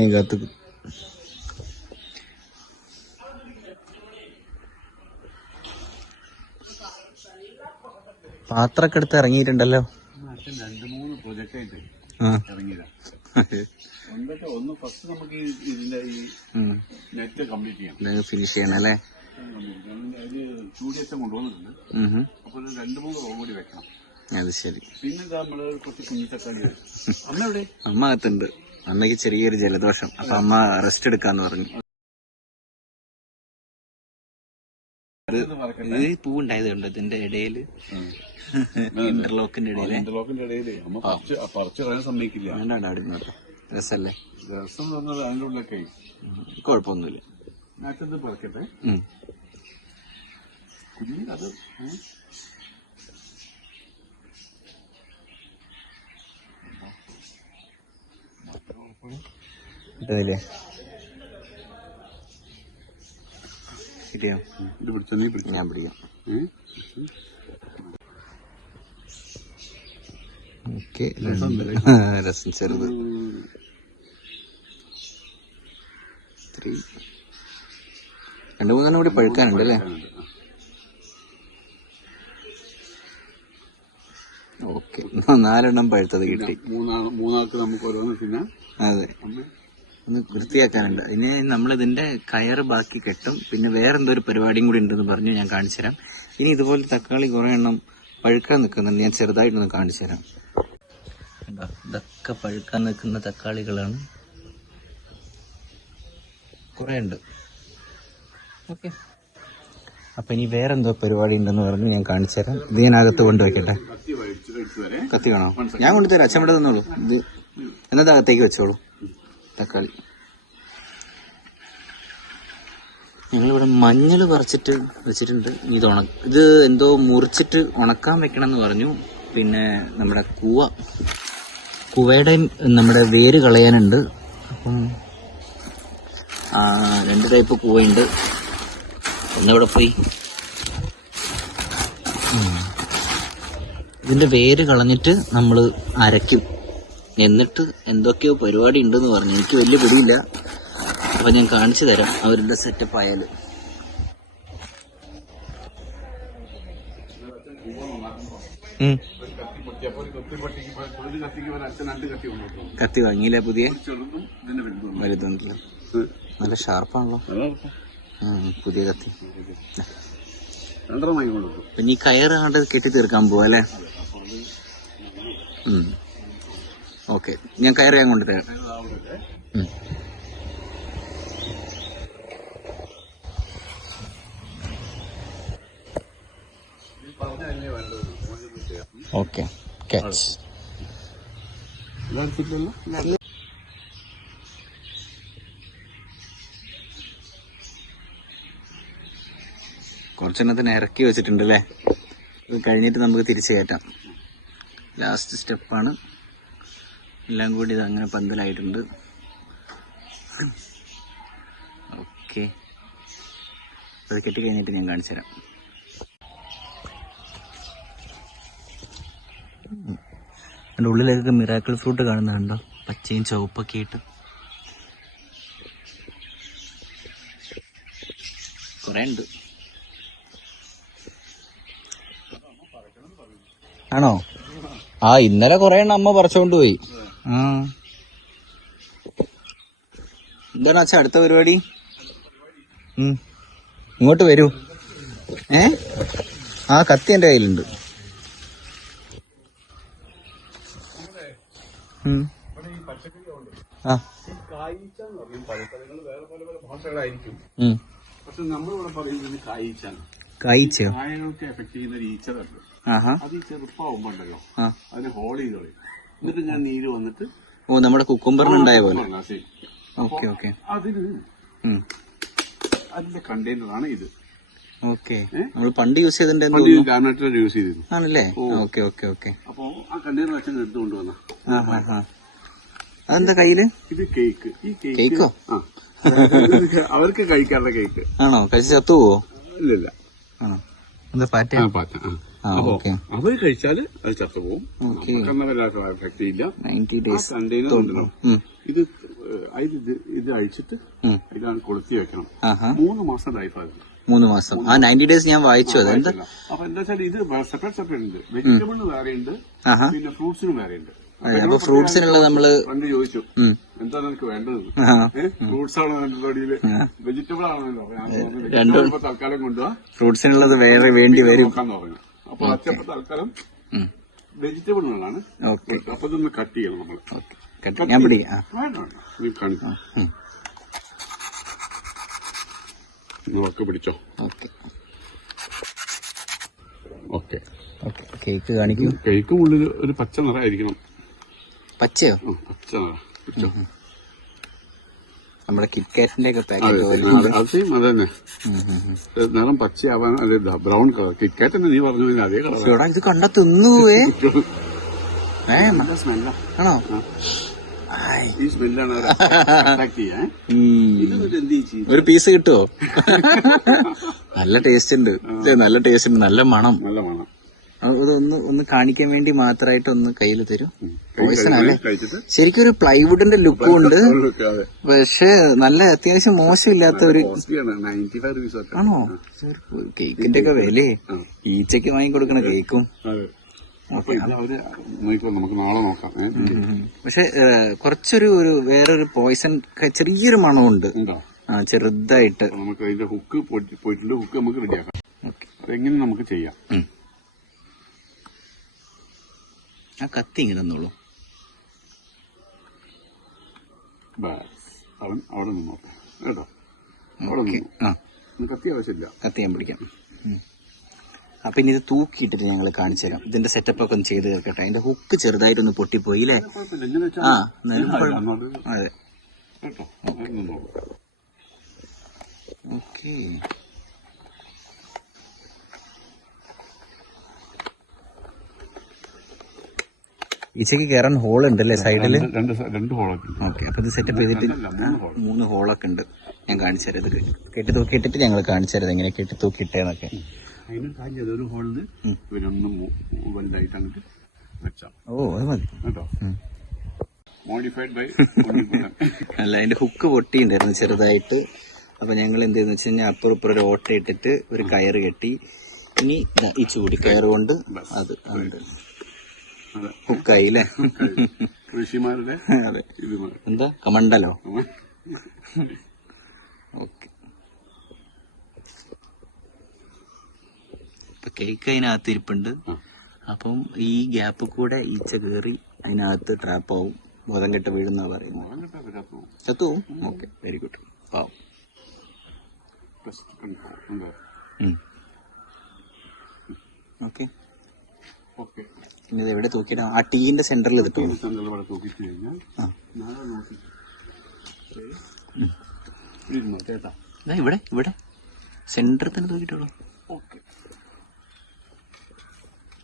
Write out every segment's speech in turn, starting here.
ഇതിനകത്ത് പാത്രമൊക്കെ എടുത്ത് ഇറങ്ങിയിട്ടുണ്ടല്ലോ. രണ്ട് മൂന്ന് പ്രൊജക്റ്റ് ആയിട്ട് ഒന്ന് ഫസ്റ്റ് നമുക്ക് ഈ ഇതിന്റെ ഈ നെറ്റ് കംപ്ലീറ്റ് ചെയ്യണം ഫിനിഷ് ചെയ്യണം അല്ലേ? അതിന് ചൂടിയറ്റം കൊണ്ടുവന്നിട്ടുണ്ട്. അപ്പൊ രണ്ട് മൂന്ന് റോ കൂടി വെക്കണം. അത് ശരി. പിന്നെ ഇതാ നമ്മൾ കുറച്ച് കുഞ്ഞിത്തക്കാളി അമ്മ എവിടെ? അമ്മ അകത്തുണ്ട്. അമ്മയ്ക്ക് ചെറിയൊരു ജലദോഷം. അപ്പൊ അമ്മ റെസ്റ്റ് എടുക്കാന്ന് പറഞ്ഞു. ഈ പൂവുണ്ടായത് കണ്ടോ? ഇതിന്റെ ഇടയിൽ. ഇന്റർലോക്കിന്റെ ഇടയിൽ. ഇന്റർലോക്കിന്റെ ഇടയിൽ. അമ്മ പറിച്ച് പറിച്ച് കളയാൻ സമ്മതിക്കില്ല. വേണ്ടാണ്ട് അവിടെ ഇരുന്നോട്ടെ രസല്ലേ? രസം എന്ന് പറഞ്ഞത് അതിന്റെ ഉള്ളിലൊക്കെ ഉം. കുഴപ്പമൊന്നുമില്ല. പറിക്കട്ടെ. ഉം. അത് ഇട്ടതില്ലേ കിട്ടിയോ ഇത് പിടിച്ചോ നീ പിടിച്ചോ. ഞാൻ പിടിക്കാം. ഓക്കെ. രസം ചെറുത്. ത്രീ. രണ്ടു മൂന്നെണ്ണം കൂടി പഴുക്കാനുണ്ട് അല്ലേ? ഓക്കെ. നാലെണ്ണം പഴുത്തത് കിട്ടി. മൂന്നാൾ മൂന്നാൾക്ക് നമുക്ക് ഓരോന്ന് പിന്നെ അതെ. ഒന്ന് വൃത്തിയാക്കാനുണ്ട്. ഇനി നമ്മൾ ഇതിന്റെ കയറ് ബാക്കി കെട്ടും. പിന്നെ വേറെ എന്തോ ഒരു പരിപാടിയും കൂടി ഉണ്ടെന്ന് പറഞ്ഞു ഞാൻ കാണിച്ചു തരാം. ഇനി ഇതുപോലെ തക്കാളി കുറെ എണ്ണം പഴുക്കാൻ നിൽക്കുന്നുണ്ട്. ഞാൻ ചെറുതായിട്ടൊന്ന് കാണിച്ചു തരാം. കണ്ടോ? ഇതൊക്കെ പഴുക്കാൻ നിൽക്കുന്ന തക്കാളികളാണ്. കുറെ ഉണ്ട്. ഓക്കെ. അപ്പൊ ഇനി വേറെന്തോ പരിപാടി ഉണ്ടെന്ന് പറഞ്ഞു ഞാൻ കാണിച്ചു തരാം. ഇത് ഞാൻ അകത്ത് കൊണ്ടുവയ്ക്കട്ടെ കത്തി വേണോ? ഞാൻ കൊണ്ടുതരാം. അച്ഛൻ ഇവിടെ തന്നോളൂ ഇത് എന്നത് അകത്തേക്ക് വെച്ചോളൂ? തക്കാളി. ഞങ്ങളിവിടെ മഞ്ഞൾ പറിച്ചിട്ട് വെച്ചിട്ടുണ്ട്. ഇത് ഉണ ഇത് എന്തോ മുറിച്ചിട്ട് ഉണക്കാൻ വെക്കണം എന്ന് പറഞ്ഞു. പിന്നെ നമ്മുടെ കൂവ. കൂവയുടെ നമ്മുടെ വേര് കളയാനുണ്ട്. അപ്പം രണ്ട് ടൈപ്പ് കൂവയുണ്ട്. ഒന്നവിടെ പോയി. ഇതിന്റെ വേര് കളഞ്ഞിട്ട് നമ്മൾ അരയ്ക്കും. എന്നിട്ട് എന്തൊക്കെയോ പരിപാടി ഉണ്ടെന്ന് പറഞ്ഞു. എനിക്ക് വലിയ പിടിയില്ല. അപ്പൊ ഞാൻ കാണിച്ചു തരാം അവരുടെ സെറ്റപ്പ് ആയാൽ. ഉം. കത്തി വാങ്ങിയില്ലേ പുതിയ? വലുതുണ്ടല്ലോ നല്ല ഷാർപ്പാണല്ലോ ഉം, പുതിയ കത്തി. ഇനി കയറാണ്ട് കയറ് കെട്ടി തീർക്കാൻ പോവാ അല്ലേ? ഓക്കെ. ഞാൻ കയറി ഞാൻ കൊണ്ടുതരാം. ഓക്കെ. ക്യാച്ച് കുറച്ചെണ്ണത്തിന് ഇറക്കി വെച്ചിട്ടുണ്ട് അല്ലേ കഴിഞ്ഞിട്ട് നമുക്ക് തിരിച്ചു കയറ്റാം. ലാസ്റ്റ് സ്റ്റെപ്പാണ് എല്ലാം കൂടി ഇത് അങ്ങനെ പന്തലായിട്ടുണ്ട്. ഓക്കെ. അത് കെട്ടി കഴിഞ്ഞിട്ട് ഞാൻ കാണിച്ചു തരാം. അതിന്റെ ഉള്ളിലേക്കൊക്കെ മിറാക്കിൾ ഫ്രൂട്ട് കാണുന്ന കണ്ടോ? പച്ചയും ചുവപ്പൊക്കെ ആയിട്ട്. കുറേ ഉണ്ട്. ആണോ? ആ ഇന്നലെ കുറേ എണ്ണം അമ്മ പറിച്ചോണ്ട് പോയി. എന്താണ് അച്ഛ അടുത്ത പരിപാടി. ഇങ്ങോട്ട് വരൂ. ഏ? ആ കത്തി എന്റെ കയ്യിലുണ്ട്. ആ. കായ്ച്ച. പക്ഷെ നമ്മളിവിടെ പറയുന്നത് കായ്ച്ചാണ് കായ്ച്ചയോ കായകൾക്ക് എഫക്ട് ചെയ്യുന്ന ഒരു ഈച്ചറുണ്ട് അത് ചെറുപ്പാവുമ്പോണ്ടല്ലോ അതിന് ഹോൾ ചെയ്ത് കളയും എന്നിട്ട് ഞാൻ നീര് വന്നിട്ട് ഓ നമ്മുടെ കുക്കുംബറിനുണ്ടായ പോലെ. Okay okay. അതിന്. അതിന്റെ കണ്ടെയ്നറാണ് ഇത്. ഓക്കെ. നമ്മൾ പണ്ട് യൂസ് ചെയ്തിട്ടുണ്ട് യൂസ് ചെയ്തിരുന്നു. ആണല്ലേ? Okay okay okay. അപ്പൊ ആ കണ്ടെയ്നർ അച്ഛൻ എടുത്തുകൊണ്ട് വന്ന. അതെന്താ കയ്യിൽ? ഇത് കേക്ക്. ഈ കേക്ക്? അവർക്ക് കഴിക്കാനുള്ള കേക്ക്. ആണോ? കഴിച്ച് ചത്തുപോവോ? ഇല്ലില്ല. ആണോ? എന്താ പാറ്റ? പാറ്റ അപ്പൊ അവർ കഴിച്ചാൽ അത് ചത്തുപോകും എഫക്ട് ഇല്ല കണ്ടെയ്നർ ഉണ്ടല്ലോ. ഇത് അതിൽ ഇത് അഴിച്ചിട്ട് അതിലാണ് ഇതാണ് കൊളുത്തി വെക്കണം. മൂന്ന് മാസം ലൈഫ് ആയിരുന്നു മൂന്ന് മാസം. ആ നയന്റി ഡേയ്സ് ഞാൻ വായിച്ചു അതെന്താ അപ്പൊ എന്താ വെച്ചാൽ ഇത് സെപ്പറേറ്റ് സെപ്പറേറ്റ് ഉണ്ട്. വെജിറ്റബിളിന് വേറെ ഉണ്ട്. പിന്നെ ഫ്രൂട്ട്സിന് വേറെ ഉണ്ട്. അതെ, അപ്പൊ ഫ്രൂട്ട്സിനുള്ള നമ്മൾ പണ്ട് ചോദിച്ചു. എന്താണ് എനിക്ക് വേണ്ടത്? ഫ്രൂട്ട്സ് ആണോ എന്റെ തൊടിയിൽ വെജിറ്റബിൾ ആണല്ലോ. തൽക്കാലം കൊണ്ടുപോവാ ഫ്രൂട്ട്സിനുള്ളത് വേറെ വേണ്ടി വരും. അപ്പൊ അച്ഛപ്പ തൽക്കാലം. വെജിറ്റബിളിനാണ് അപ്പൊ ഇതൊന്ന് കട്ട് ചെയ്യണം നമ്മൾ ഞാൻ പിടിക്കാം. കാണിക്കാം. നോക്ക് പിടിച്ചോ. ഓക്കെ. കേക്ക് കാണിക്കൂ. കേക്ക് ഉള്ളിൽ ഒരു പച്ച നിറ ആയിരിക്കണം. പച്ചയോ? പച്ച നിറ. പിടിച്ചോ. നമ്മുടെ കിറ്റ്കാറ്റിന്റെ ഒക്കെ അതെ പാക്കറ്റ് പോലെ അതെ, അത് സെയിം അത് തന്നെ ഉം, ഉം, ഉം. ഇത് നിറം പച്ചയാവാൻ ബ്രൗൺ കളർ കിറ്റ്കാറ്റ് തന്നെ നീ പറഞ്ഞു അതേ കളർ ഇത് കണ്ട നല്ല സ്മെല്ലാ ആണോ. ഈ സ്മെല്ലാണ് ഒരു പീസ് കിട്ടുവോ? നല്ല ടേസ്റ്റ് ഉണ്ട്. നല്ല ടേസ്റ്റ് ഉണ്ട്. നല്ല മണം. നല്ല മണം. അത് ഇതൊന്ന് ഒന്ന് കാണിക്കാൻ വേണ്ടി മാത്രമായിട്ട് ഒന്ന് കയ്യിൽ തരും. പോയിസൺ അല്ലേ ശരിക്കും ഒരു പ്ലൈവുഡിന്റെ ലുക്കും ഉണ്ട്. പക്ഷെ നല്ല അത്യാവശ്യം മോശമില്ലാത്ത ഒരു ആണോ? കേക്കിന്റെ ഒക്കെ വിലേ ഈച്ചക്ക് വാങ്ങിക്കൊടുക്കണ കേക്കും? പക്ഷെ കുറച്ചൊരു ഒരു വേറൊരു പോയിസൺ ചെറിയൊരു മണമുണ്ട്. ആ ചെറുതായിട്ട്. നമുക്ക് അതിന്റെ ഹുക്ക് പോയിട്ടുണ്ട് ഹുക്ക് നമുക്ക് റെഡിയാക്കാം അതെങ്ങനെ നമുക്ക് ചെയ്യാം? ആ കത്തി ഇങ്ങനെ തന്നോളൂ അവൻ അവിടെ നിന്നോട്ടെ കേട്ടോ? അവിടെ ആ. കത്തി ആവശ്യമില്ല. കത്തി ഞാൻ പിടിക്കാം. അപ്പൊ ഇനി ഇത് തൂക്കിയിട്ടിട്ട് ഞങ്ങൾ കാണിച്ചു തരാം. ഇതിന്റെ സെറ്റപ്പ് ഒക്കെ ഒന്ന് ചെയ്ത് തീർക്കട്ടെ. അതിന്റെ ഹുക്ക് ചെറുതായിട്ടൊന്ന് പൊട്ടിപ്പോയി അല്ലേ ആ അതെ. ഓക്കെ. ഈച്ചക്ക് കയറാൻ ഹോൾ ഉണ്ട് അല്ലേ സൈഡിൽ രണ്ട് രണ്ട് ഹോളൊക്കെ ഓക്കെ അപ്പൊ ഇത് സെറ്റപ്പ് ചെയ്തിട്ട് മൂന്ന് ഹോളൊക്കെ ഉണ്ട്. ഞാൻ കാണിച്ചു തരാം. ഇത് കെട്ടി തൂക്കിയിട്ടിട്ട് ഞങ്ങൾ കാണിച്ചു തരാം. എങ്ങനെ കെട്ടി തൂക്കിയിട്ടേന്നൊക്കെ. അതിന് കാര്യം. ഇവരൊന്നും വലുതായിട്ട് അങ്ങോട്ട് ഓ അത് മതി. കേട്ടോ? മോഡിഫൈഡ് ബൈ അല്ല അതിന്റെ ഹുക്ക് പൊട്ടിണ്ടായിരുന്നു ചെറുതായിട്ട്. അപ്പൊ ഞങ്ങൾ എന്ത് ചെയ്യുന്ന വെച്ച് കഴിഞ്ഞാൽ അപ്പുറം ഇപ്പുറം ഒരു ഓട്ട ഇട്ടിട്ട് ഒരു കയറ് കെട്ടി. ഇനി ഈ ചൂടി കയറുകൊണ്ട് അത് ഉണ്ട് അതെ. ഹുക്കായി അല്ലേ കൃഷിമാരുടെ അതെ. എന്താ? കമണ്ടലോ. ഓക്കെ. കേക്ക് അതിനകത്ത് ഇരിപ്പുണ്ട്. അപ്പം ഈ ഗ്യാപ്പ് കൂടെ ഈച്ച കേറി അതിനകത്ത് ട്രാപ്പ് ആവും. ബോധം കെട്ട വീഴുന്ന പറയുന്നത്. ചത്തു ഓക്കെ. വെരി ഗുഡ് പാവം. ഓക്കെ. ഇനി ഇത് എവിടെ തൂക്കിയിടാ? ആ ടീന്റെ സെന്ററിൽ ഇതിട്ടു സെന്ററിൽ ഇവിടെ കഴിഞ്ഞാൽ ഇവിടെ ഇവിടെ. സെന്ററിൽ തന്നെ തൂക്കിട്ടുള്ളൂ ഓക്കെ.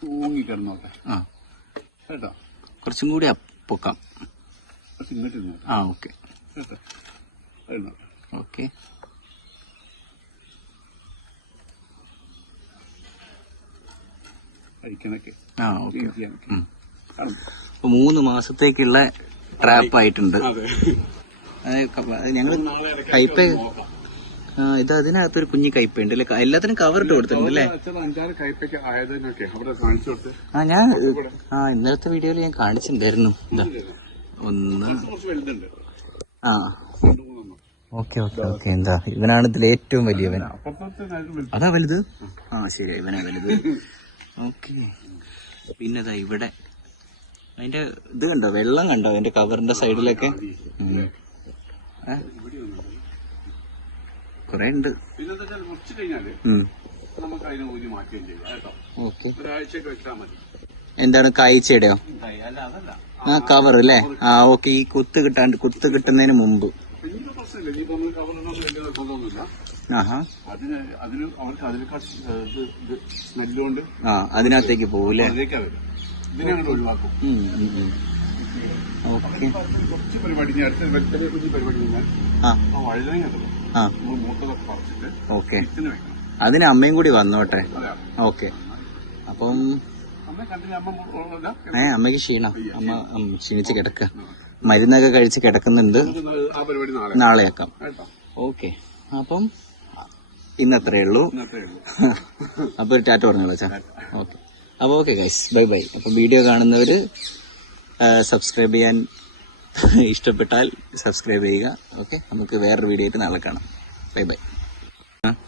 തൂങ്ങി കിടന്നോട്ടെ ആ. കേട്ടോ? കുറച്ചും കൂടി പൊക്കാം. ഇങ്ങോട്ട് ആ ഓക്കെ. കേട്ടോ? ഓക്കെ. കഴിക്കണൊക്കെ ആ ഓക്കെ. അപ്പൊ മൂന്ന് മാസത്തേക്കുള്ള ട്രാപ്പ് ആയിട്ടുണ്ട് ഞങ്ങൾ കയ്പ ഇത് അതിനകത്തൊരു കുഞ്ഞു കയ്പ ഉണ്ട് അല്ലേ? എല്ലാത്തിനും കവർ ഇട്ട് കൊടുത്തിട്ടുണ്ട് അല്ലേ? ആ ഞാൻ ആ ഇന്നലത്തെ വീഡിയോയിൽ ഞാൻ കാണിച്ചിട്ടുണ്ടായിരുന്നു. ഒന്ന് ആ. Okay okay okay. എന്താ? ഇവനാണ് ഇതിൽ ഏറ്റവും വലിയവൻ. അതാ വലുത്. ആ ശരി ഇവനാ വലുത്. ഓക്കെ. പിന്നെ ഇവിടെ അതിന്റെ ഇത് കണ്ടോ? വെള്ളം കണ്ടോ? അതിന്റെ കവറിന്റെ സൈഡിലൊക്കെ? കൊറേ ഉണ്ട്. എന്താണ് കായ്ച്ചയുടെയോ ആ കവർ അല്ലേ ആ ഓക്കെ. ഈ കുത്ത് കിട്ടാണ്ട് കുത്ത് കിട്ടുന്നതിന് മുമ്പ്. അതിന് അതിന് അവർക്ക് അതിനേക്കാൾ സ്മെല്ലുകൊണ്ട് ആ അതിനകത്തേക്ക് പോകൂലേ അതിലേക്കാ വരും ഇതിനെ അങ്ങോട്ട് ഒഴിവാക്കും. ഓക്കെ. കുറച്ച് പരിപാടി ഞാൻ അടുത്ത വെളുത്തനെ കുറിച്ച് പരിപാടി ഞാൻ വഴുതനങ്ങ മൂത്തതൊക്കെ പറിച്ചിട്ട് ഓക്കെ. അതിന് അമ്മയും കൂടി വന്നോട്ടെ ഓക്കെ. അപ്പം? ഏ അമ്മയ്ക്ക് ക്ഷീണം അമ്മ ക്ഷീണിച്ച് കിടക്ക. മരുന്നൊക്കെ കഴിച്ച് കിടക്കുന്നുണ്ട്. നാളെയാക്കാം ഓക്കെ. അപ്പം ഇന്നത്രേ ഉള്ളൂ. അപ്പോൾ ഒരു ടാറ്റ പറഞ്ഞോളൂ അച്ഛാ. ഓക്കെ. അപ്പൊ ഓക്കെ ഗൈസ് ബൈ ബൈ. അപ്പൊ വീഡിയോ കാണുന്നവര് സബ്സ്ക്രൈബ് ചെയ്യാൻ ഇഷ്ടപ്പെട്ടാൽ സബ്സ്ക്രൈബ് ചെയ്യുക. ഓക്കെ? നമുക്ക് വേറൊരു വീഡിയോ ആയിട്ട് നാളെ കാണാം. Bye bye.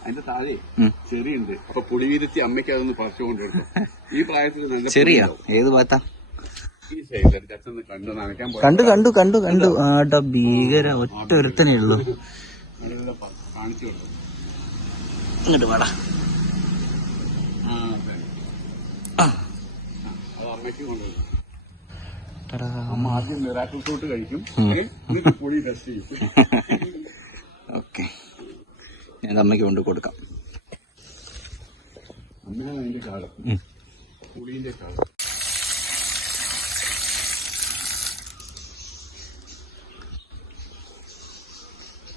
അതിന്റെ താഴെ. ചെറിയുണ്ട്. അപ്പൊ പുളിവീരത്തി അമ്മയ്ക്ക് അതൊന്ന് പറിച്ചു കൊണ്ടുവരണം ഈ പ്രായത്തിൽ നല്ല ചെറിയ? ഏത് ഭാഗത്താ? ഈ സൈഡിൽ അച്ഛൻ കണ്ടു കണ്ടു കണ്ടു കണ്ടു കണ്ടു. ആടാ ഭീകര ഒറ്റ ഒരുത്തനേ ഉള്ളൂ. കാണിച്ചു ഇങ്ങോട്ട് വേടാ. അമ്മ ആദ്യം മിറാക്കിൾ ഫ്രൂട്ട് കഴിക്കും. ഏ, എന്നിട്ട് പുളി ടെസ്റ്റ് ചെയ്യും. ഓക്കെ. ഞാൻ അമ്മയ്ക്ക് കൊണ്ട് കൊടുക്കാം. അമ്മയാണ് അതിന്റെ കാലം. ഉം. പുളിന്റെ കാലം.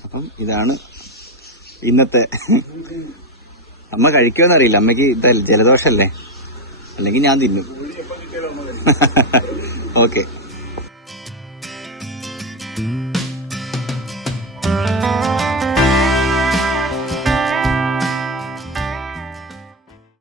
അപ്പം ഇതാണ് ഇന്നത്തെ. അമ്മ കഴിക്കുമെന്നറിയില്ല അമ്മയ്ക്ക് ഇതല്ല ജലദോഷല്ലേ? അല്ലെങ്കിൽ ഞാൻ തിന്നും. ഓക്കെ